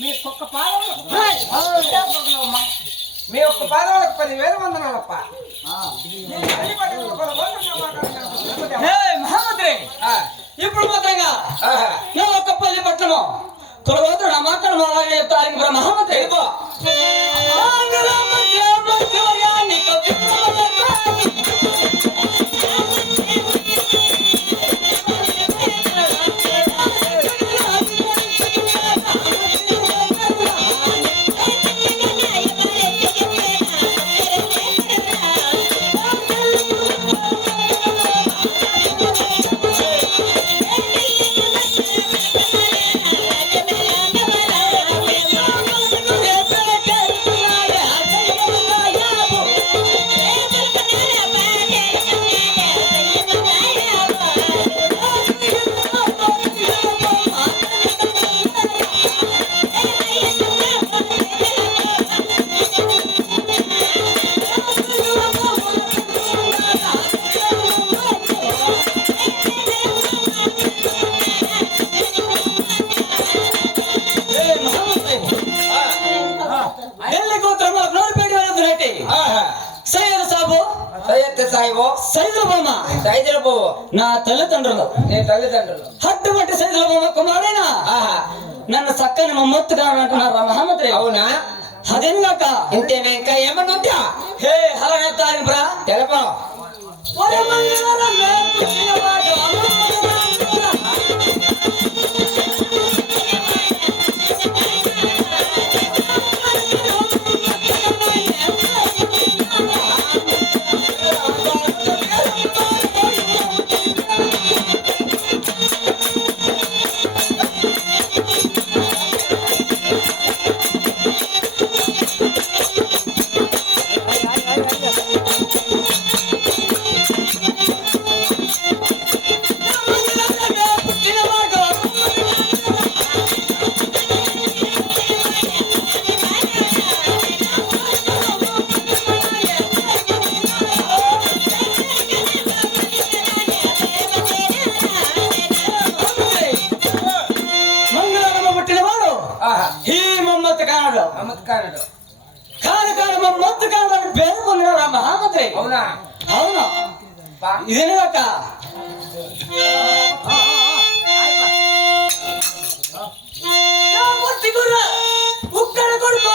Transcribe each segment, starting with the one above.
మీ ఒక్క పాదములకు 10,000 వందనాలప్ప. మహామంత్రి ఇప్పుడు మాత్రంగా నా ఒక్క పల్లి పట్టణము తొలగోతు నా మాట్లాడు అలాగే చెప్తారు మహామంత్రి నా తల్లిదండ్రులు అటువంటి సైజుల బొమ్మ కుమారుడైనా నన్ను చక్కని మొమ్మొత్తుగా అంటున్నారు మహామంత్రి. అవునా? అదేగాక ఇంతేనా? ఇంకా ఏమన్నా ఉందా? హే అలాగే బ్రా తెలపా. మహామంత్రి అవునా? అవును ఇదేనాక ఉక్కడ కొడుకో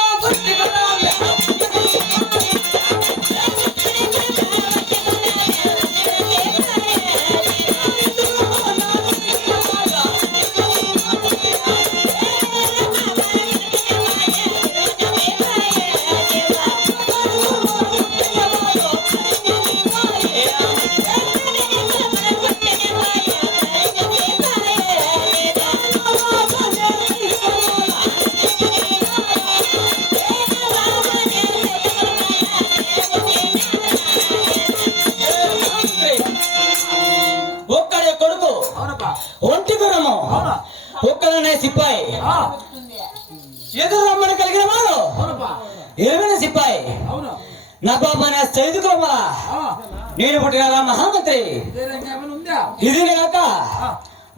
ఒక్కడనే సిప్పాయి ఎదురు రమ్మని కలిగిన వాడు ఏమైనా సిప్పాయి నా బాబా నా చైదుకోమా నేను పుట్టిన మహామంత్రి ఇది కాక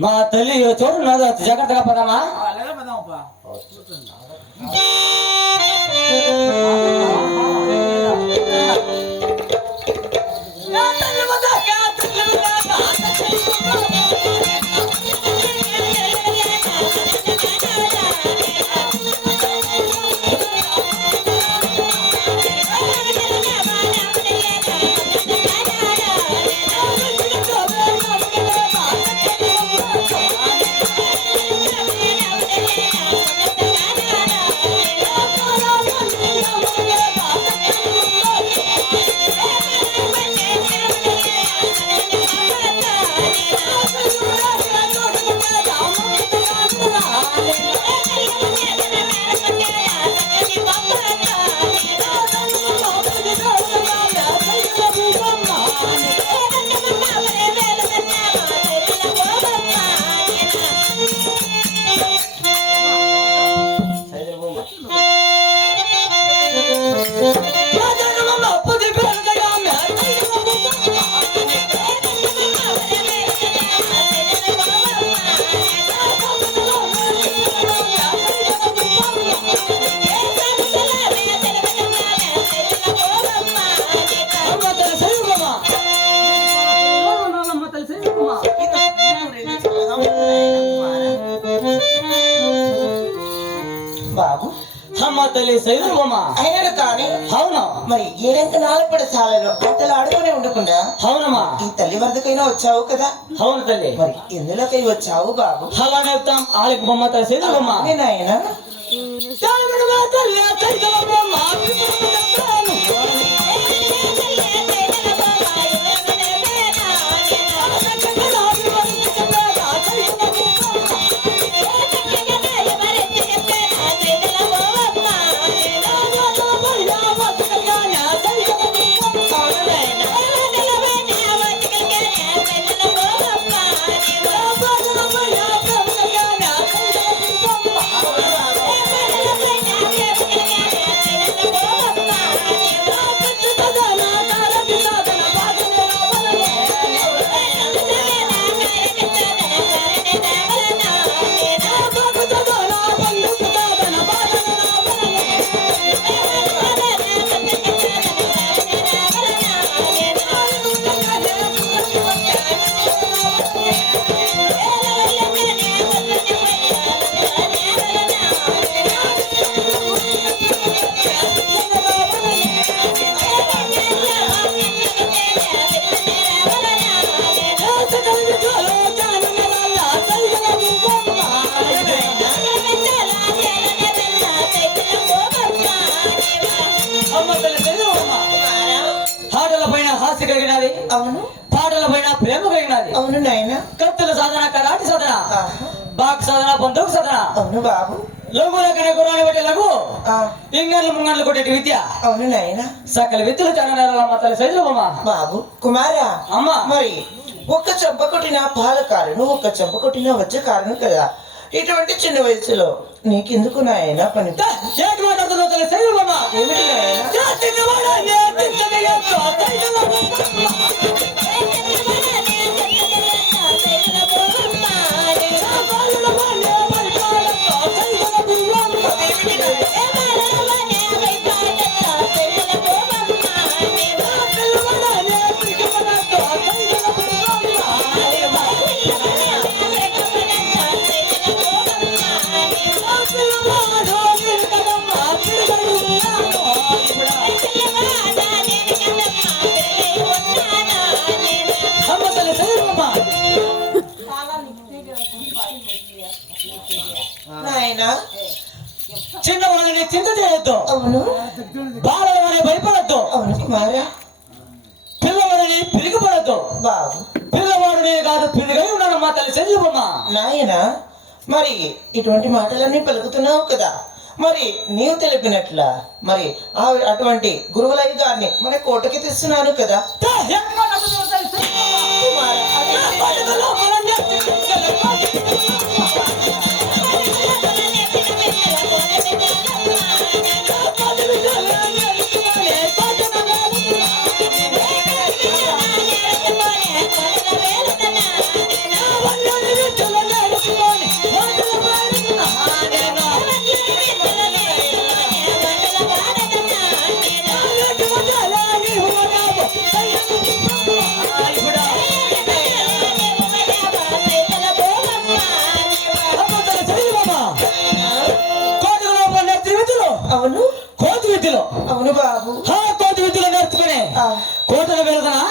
మా తల్లి చోటు నాదో జాగ్రత్తగా పదమా. బాబు అమ్మ తల్లి సైదులమ్మ. అయినా కానీ అవును మరి ఏడంక నాలుగు సాలలో ఆటలు ఆడుకునే ఉండకుండా అవునమ్మా. ఈ తల్లి వరదకైనా వచ్చావు కదా, అవును తల్లి. మరి ఎందులోకై వచ్చావు బాబు? అలా చెప్తాం ఆలకి బొమ్మ తల్లి సైదులమ్మ. నాయనా పాటల పైన హాస్య కలిగినది. అవును పాటల పైన ప్రేమ కలిగినది. అవును నాయనా. కత్తుల సాధన, కరాటి సాధన, బాక్ సాధన, బందూక్ సాధన, అవును బాబు. లఘువుల కన్నా గురాన్ని బట్టి లఘు ఆ, ఇంగన్లు ముంగన్లు కొట్టేటి విద్య. అవును నాయనా. సకల విద్యలు తెలంగాణ తల్లి సైదులమ్మ. బాబు కుమారా, అమ్మా మరి ఒక్క చెంప కొట్టిన పాల కారణం, ఒక్క చెంప కొట్టిన వచ్చే కారణం కదా. ఇటువంటి చిన్న వయసులో నీకెందుకు నాయనా పని? ఏంటి మాట్లాడుతున్నావు తల్లి సైదులమ్మ? ఏమిటి నాయనా? నాయనా చిన్నవాడిని చింత చేయొద్దు, అవును బాలవాడిని భయపడద్దు, అవును కుమారా. పిల్లవాడిని పిరిగిపడద్దు. బాబు పిల్లవాడిని కాదు పిరిగై ఉన్నాను మా తల్లి సైదులమ్మ. నాయనా, మరి ఇటువంటి మాటలన్నీ పలుకుతున్నావు కదా, మరి నీవు తెలిపినట్లా మరి అటువంటి గురువులయ్య గారిని మన కోటకి తెస్తున్నాను కదా. అవును కోతి విద్యలో, అవును బాబు. కోతి విద్యలో నేర్చుకుని కోటలు వెళ్దనా,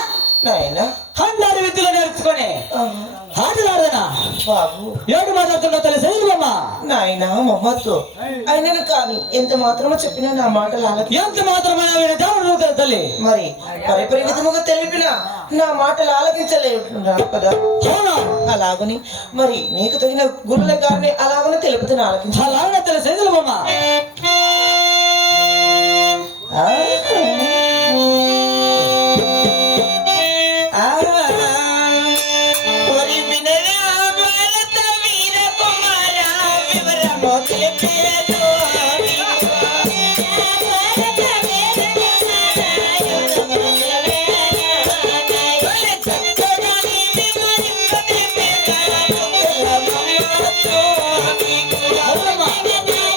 నాయనా హండారి విద్యలో నేర్చుకుని ఆటలాడదనా బాబు. ఏడు మాట్లాడుతున్నా తల్లి సైదులమ్మ. నాయనా మమ్మతో అయినను కానీ ఎంత మాత్రమో చెప్పినా నా మాటలు ఆలకి ఎంత మాత్రమైనా వీడి దేవుడు తల్లి మరి పరిపరిమితముగా తెలిపిన నా మాటలు ఆలకించలేవుతున్నారు కదా. అవునా? అలాగని మరి నీకు తగిన గురువుల గారిని అలాగని తెలుపుతున్నా ఆలకించ. అలాగే తల్లి సైదులమ్మ. మరి వినరా భారత వీర కుమార వివరము తెలిపేదో. అవునమ్మా.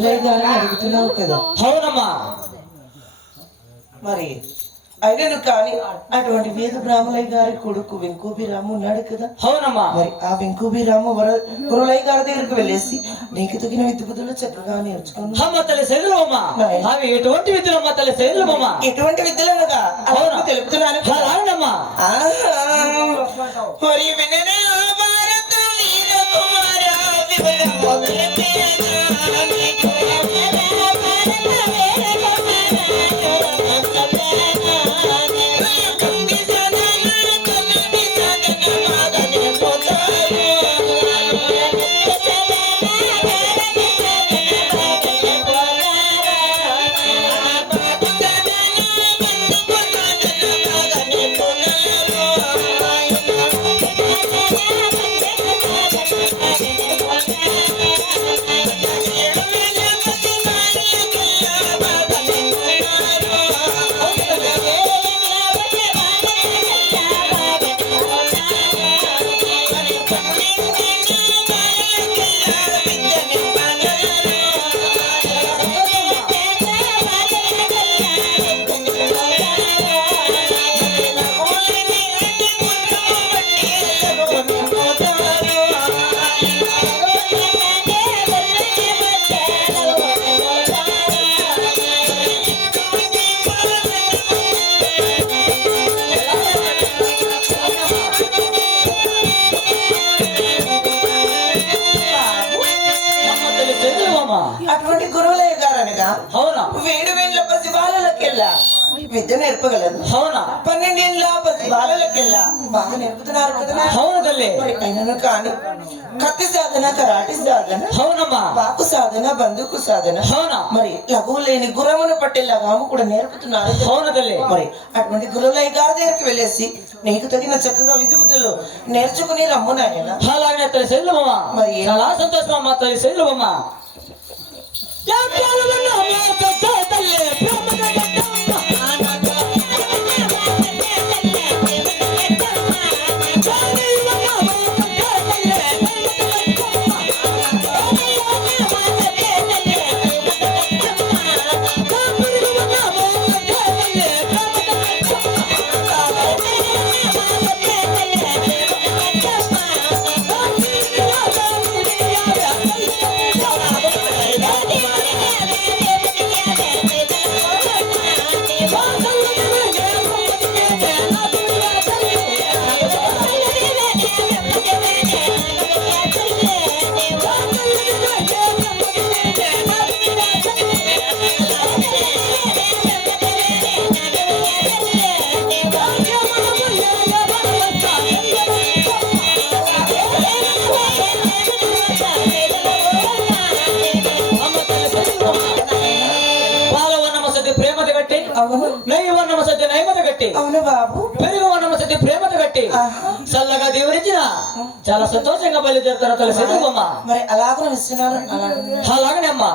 గురువులయ్య గారిని అడుగుతున్నావు కదా. అవునమ్మా. మరి అయినను కానీ అటువంటి వేద బ్రాహ్మణయ్య గారి కొడుకు వెంకూబిరాము ఉన్నాడు కదా. అవునమ్మా. మరి ఆ వెంకూబిరాము గురువులయ్య గారి దగ్గరికి వెళ్ళేసి నీకు తగిన విద్య బుద్ధులు చక్కగా నేర్చుకుని అమ్మ తల్లి శైలువమ్మా. అవి ఎటువంటి విద్యలు అమ్మ తల్లి శైలువమ్మా? ఎటువంటి విద్యలు అనగా అవునా తెలుపుతున్నాను. అలాగనమ్మా. మరి విననే భారత వీర కుమార వివరము అటువంటి గురువులయ్య గారు అనగా అవునా వేడు వేళ్ళ పసి బాలలకెల్లా విద్య నేర్పగలరు. అవునా 12 ఏళ్ళ పసి బాలలకెల్లా బాగా నేర్పుతున్నారు కదా. అవును తల్లి. మరి అయినను కానీ కత్తి సాధన కరాటి సాధన అవునమ్మా. బాకు సాధన బందుకు సాధన అవునా మరి లఘువు లేని గుర్రమును పట్టే లగాము కూడా నేర్పుతున్నారు. అవును తల్లి. మరి అటువంటి గురువులయ్య గారి దగ్గరికి వెళ్ళేసి నీకు తగిన చక్కగా విద్య బుద్ధులు నేర్చుకుని రమ్ము నాయన. అలాగే తల్లి శైలువమ్మా. మరి చాలా సంతోషం అమ్మా తల్లి శైలువమ్మా. నైవన్నమ సత్య నైమత గట్టి. అవును బాబు. పెరుగువన్నమ సత్య ప్రేమత గట్టి చల్లగా దేవుడిచ్చిన చాలా సంతోషంగా బయలుదేరుతారు తల్లి శైలువమ్మ. మరి అలాగనే విస్తున్నాను. అలాగనే అమ్మా.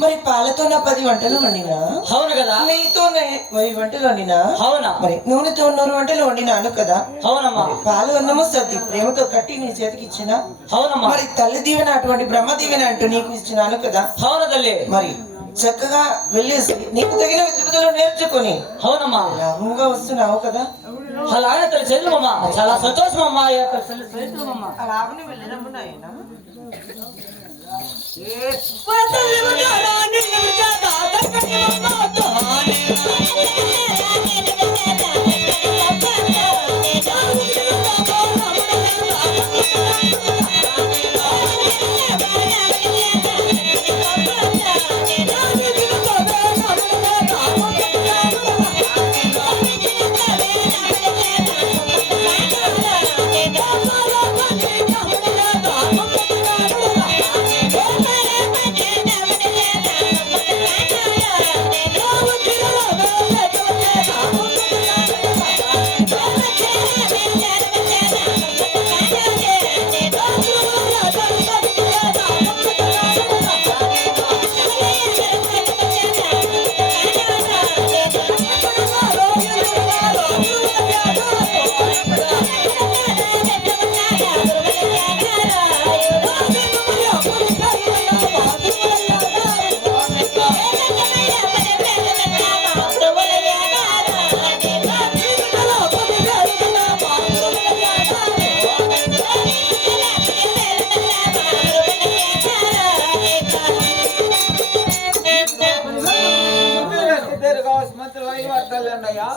మరి పాలతో నా 10 వంటలు వండినా, అవును కదా, నెయ్యితో 10 వంటలు వండినా, అవునా, మరి నూనెతో 100 వంటలు వండినాను కదా. అవునమ్మా, పాలు అన్నము సర్ది ప్రేమతో కట్టి నీ చేతికి ఇచ్చిన, అవునమ్మా, మరి తల్లి దీవెన అటువంటి బ్రహ్మ దీవెన అంటూ నీకు ఇచ్చినాను కదా. అవును తల్లి, మరి చక్కగా వెళ్ళేసి నీకు తగిన విద్యుత్తులు నేర్చుకొని అవునమ్మా, లాభంగా వస్తున్నావు కదా. అలాగే తల్లి చదువుమమ్మా, చాలా సంతోషం అమ్మా. ఈ యొక్క చదువుమమ్మా. అలాగనే వెళ్ళినమ్ము నాయనా.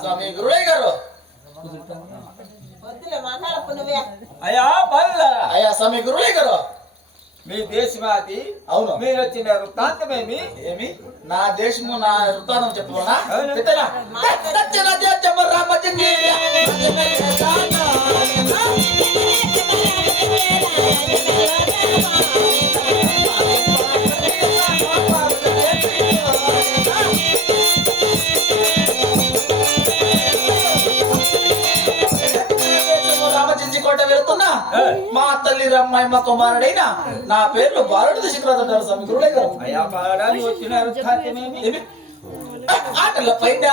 స్వామి గురువయ్య గారు, అయ్యా బల్ల అయ్యా స్వామి గురువయ్య గారు, మీ దేశమాది అవును, మీరు వచ్చిన వృత్తాంతమేమి? ఏమి నా దేశము నా వృత్తానం చెప్పుకోనా? అవును. పెద్దనా? దక్షిణ దేశము రామచంద్ర రామచించి కోట వెళుతున్నా మా తల్లి రమ్మాయమ్మ కుమారుడైన నా పేర్లు బాలుడు శిఖరాజు అంటారు స్వామి గురువయ్య గారు. అయ్యా బాలడానికి వచ్చిన వృత్తాంతమేమి? ఏమి? ఆటల పైన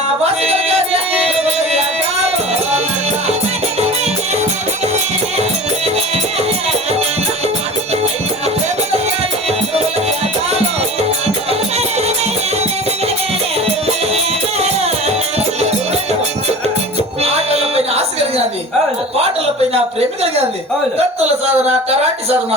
ఆశ కలిగినది, పాటల పైన ప్రేమ కలిగినది, కత్తుల సాధన, కరాటి సాధన,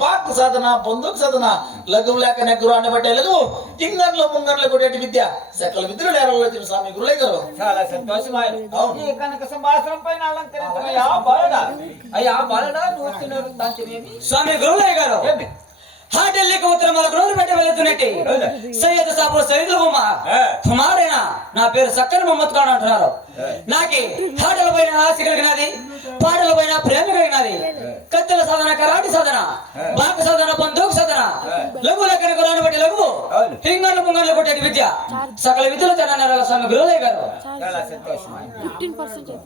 బాక్ సాధన, బందూక్ సాధన, లఘువు లేక నెగ్గురు అనబట్టే లఘువు, ఇంగన్లో ముంగన్లో కొట్టేటి విద్య, సకల విద్యలు నేర్వచ్చిన స్వామి గురువయ్య గారు. చాలా సంతోషమైన అవును. ఈ కనక సంభాషణ పైన అలంకరించమయ్యా బాలడా. అయ్యా బాలడా, నువ్వు వచ్చిన వృత్తాంతమేమి? స్వామి గురువులయ్య గారు, ఏమి? హాటెల్లికి ఉత్తరం మనకు రోజు పెట్ట వెళ్తున్నట్టు సయ్యద్ సాబు సయ్యదుల బొమ్మ కుమారేనా నా పేరు సక్కని మొహమ్మద్ ఖాన్ అంటున్నారు. నాకి హాటల పైన ఆశ కలిగినది, పాటల పైన ప్రేమ కలిగినది, కత్తెల సాధన, కరాటి సాధన, బాక సాధన, బందూక్ సాధన, లఘు లెక్కన గురాన్ని బట్టి లఘువు, హింగన్లు ముంగన్లు కొట్టేటి విద్య, సకల విద్యలు తెలంగాణ స్వామి గురువులయ్య గారు. చాలా సంతోషమైన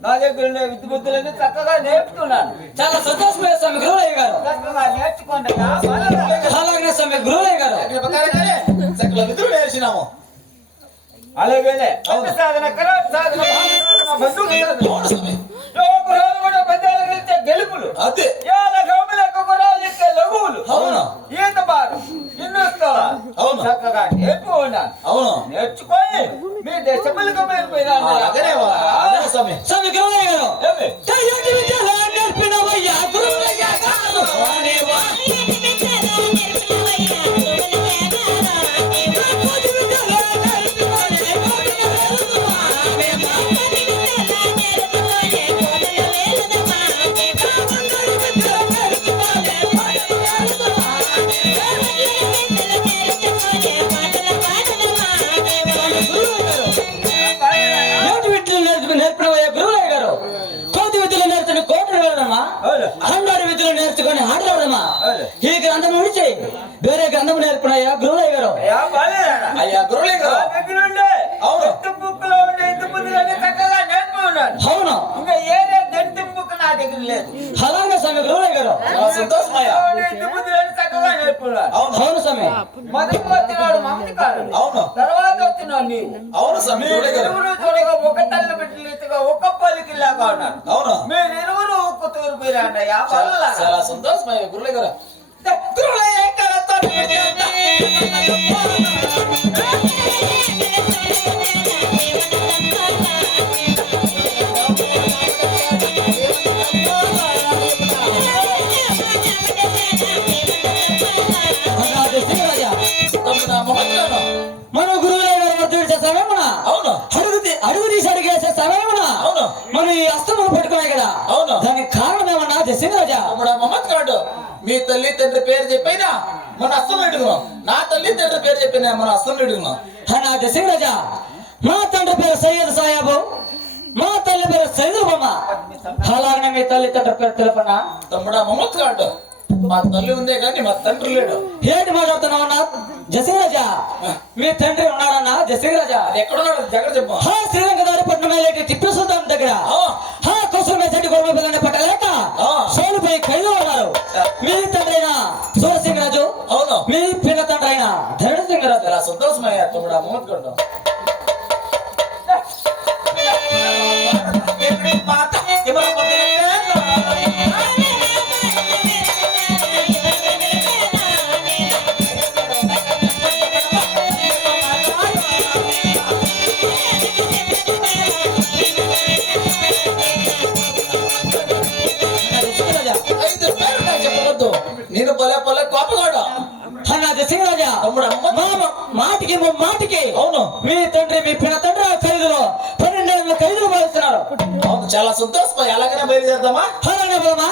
నా దగ్గర ఉండే విద్య బుద్ధులన్నీ చక్కగా నేర్పుతున్నాను. చాలా సంతోషమైన స్వామి గురువులయ్య గారు. చక్కగా నేర్చుకోండి బాలడా. అలాగే స్వామి గురువులయ్య గారు. ప్రకారంగానే సకల విద్యలు నేర్చినాము. అలాగేనే కత్తి సాధన, కరాటి సాధన, బాక సాధన, బందూక్ సాధన. అవును స్వామి. యోగురాలు కూడా పెద్దలు ఇచ్చే గెలుపులు, అదే యాల గోములకు గురాలు ఇచ్చే లఘువులు, అవును. ఈత బారు, ఇన్నుస్తావారు అవును. చక్కగా నేర్పు ఉన్నాను. అవును. నేర్చుకొని మీ దేశములకు వెళ్ళిపోయినా అదే స్వామి. స్వామి గురువులయ్య గారు, ఏమి? కయ్యటి విద్యలు నేర్పినవయ్యా గురువులయ్య గారు. అనేవా. నోటి విద్యలు నేర్పినవయ్యా గురువులయ్య గారు. కోతి విద్యలు నేర్చుకుని కోటలు వెళ్ళడమా, హండారి విద్యలు నేర్చుకొని ఆటలాడమా, ఈ గ్రంథం విడిచి వేరే గ్రంథం నేర్పినయ్యా గురువులయ్య గారు. అయ్యా బాలేరా? అయ్యా గురువులయ్య నా గారు. దగ్గర ఉండే అవును. దెంటు బుక్కులో ఉండే ఇంటి బుద్ధులన్నీ చక్కగా నేర్పు ఉన్నాను. అవును. ఇంకా ఏదే దెంటు బుక్ నా దగ్గర లేదు. అలాగే స్వామి గురువులయ్య గారు. చాలా సంతోషమయ్యా. ఇంటి బుద్ధులన్నీ చక్కగా నేర్పు ఉన్నాను. అవును అవును స్వామి. మొదటి వచ్చినాడు మమ్మది కాడు, అవును తర్వాత వచ్చినావు నీవు. అవును స్వామి మీరు ఇరువురు చూడగా ఒక తల్లి బిడ్డలుగా ఒక పల్లికి లాగా ఉన్నారు. అవును మీరు ఇరువురు ఒక్క తూరు పోయిరాండయ్యా. చాలా సంతోషమయ్య గురులే గారు. మన గురువుల గారు సమయమున అవును అడుగు తీసి అడిగేసే సమయమున అవును మనం ఈ అస్తమును పట్టుకున్నాయి కదా. అవును దానికి కారణం ఏమన్నా దశరాజా? మహమ్మద్ కాడు మీ తల్లి తండ్రి పేరు చెప్పైనా మన అస్తం అడుగున్నాం. నా తల్లి తండ్రి పేరు చెప్పినా మన అస్తం అడుగున్నాం. నా దశరాజా, మా తండ్రి పేరు సయ్యద్ సాయాబు, మా తల్లి పేరు సైదుబమ్మ. అలాగనే మీ తల్లి తండ్రి పేరు తెలుపనా? తమ్ముడా మహమ్మద్ కాడు మా తల్లి ఉందే కానీ మా తండ్రి లేడు. ఏంటి మాట్లాడుతున్నావు అన్నా జసీరాజా? మీ తండ్రి ఉన్నాడన్నా జసీరాజా? అది ఎక్కడున్నాడు దగ్గర చెప్పు. శ్రీరంగదారిపట్నం టిప్పు సుల్తాన్ దగ్గర కోసం చెట్టు గొడవ పిల్లని పట్టలేక సోలుపై ఖైదు ఉన్నారు. మీ తండ్రి అయినా సూరసింగ్ రాజు, అవును మీ పిల్ల తండ్రి అయినా ధరణ్ సింగ్ రాజు. చాలా సంతోషమయ్యా తమ్ముడా మహమ్మద్ కాడు. నేను పలే పలే కోపగాడు సింగరాజా మాటికి మాటికి అవును మీ తండ్రి మీ పిన్న తండ్రి ఖైదులో 12 ఏళ్ళ ఖైదులు భావిస్తున్నారు. అవును చాలా సంతోషం. ఎలాగైనా బయలుదేరదామా? అలాగే బామా.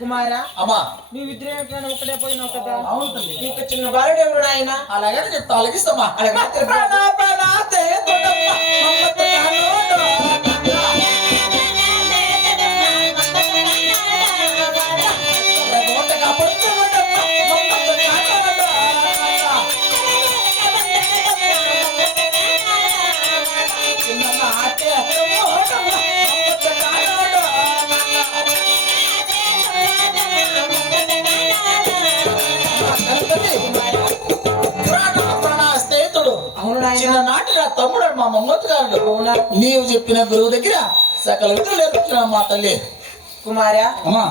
కుమారా అమ్మా నీ విద్రేకం ఒకటే పోయినావు కదా. అవును నీకు చిన్న బాలుడు ఎవరు ఆయన? అలాగే చెప్తా అలాగిస్తామా. చిన్ననాటి నా తమ్ముడు మా మమ్మత్ గారు. నీవు చెప్పిన గురువు దగ్గర సకల విధులు నేర్పుతున్నా మా తల్లి. కుమారా అమ్మా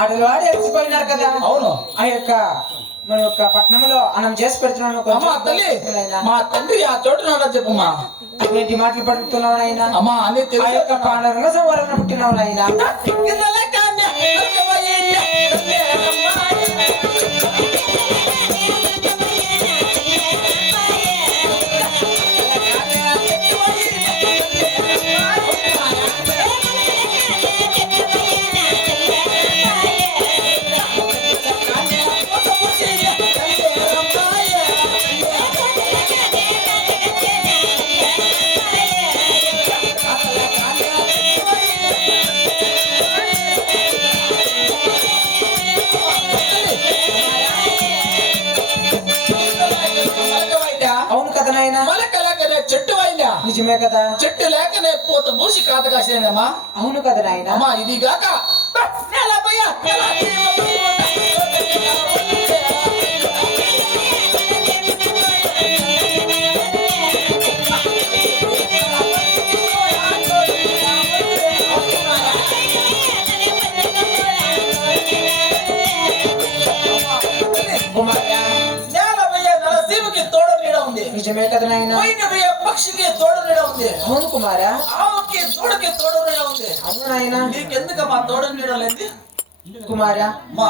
ఆటలు వాడు ఎలిసిపోయినారు కదా. అవును ఆ యొక్క మన యొక్క పట్టణంలో అన్నం చేసి పెడుతున్నాను. అమ్మా తల్లి మా తండ్రి ఆ చోటు నాన్న చెప్పమ్మా. అటువంటి మాటలు పడుతున్నావు ఆయన. అమ్మా అన్ని ఆ యొక్క పాండరంగ సంవరణ పుట్టినావు ఆయన. అవును కదా నాయన. మలకలకనే చెట్టు అయినా నిజమే కదా. చెట్టు లేకనే పూత మూసి కాత కాసేనమ్మా. అవును కదా నాయన. అమ్మా ఇది గాక ఉంది. నిజమే కదా నాయన. పైన పోయే పక్షికి తోడు నీడ ఉంది. అవును కుమారా. ఆవుకి దూడకి తోడు నీడ ఉంది. అవును నాయన. నీకెందుకమ్మా తోడు నీడ లేదు కుమారా? మా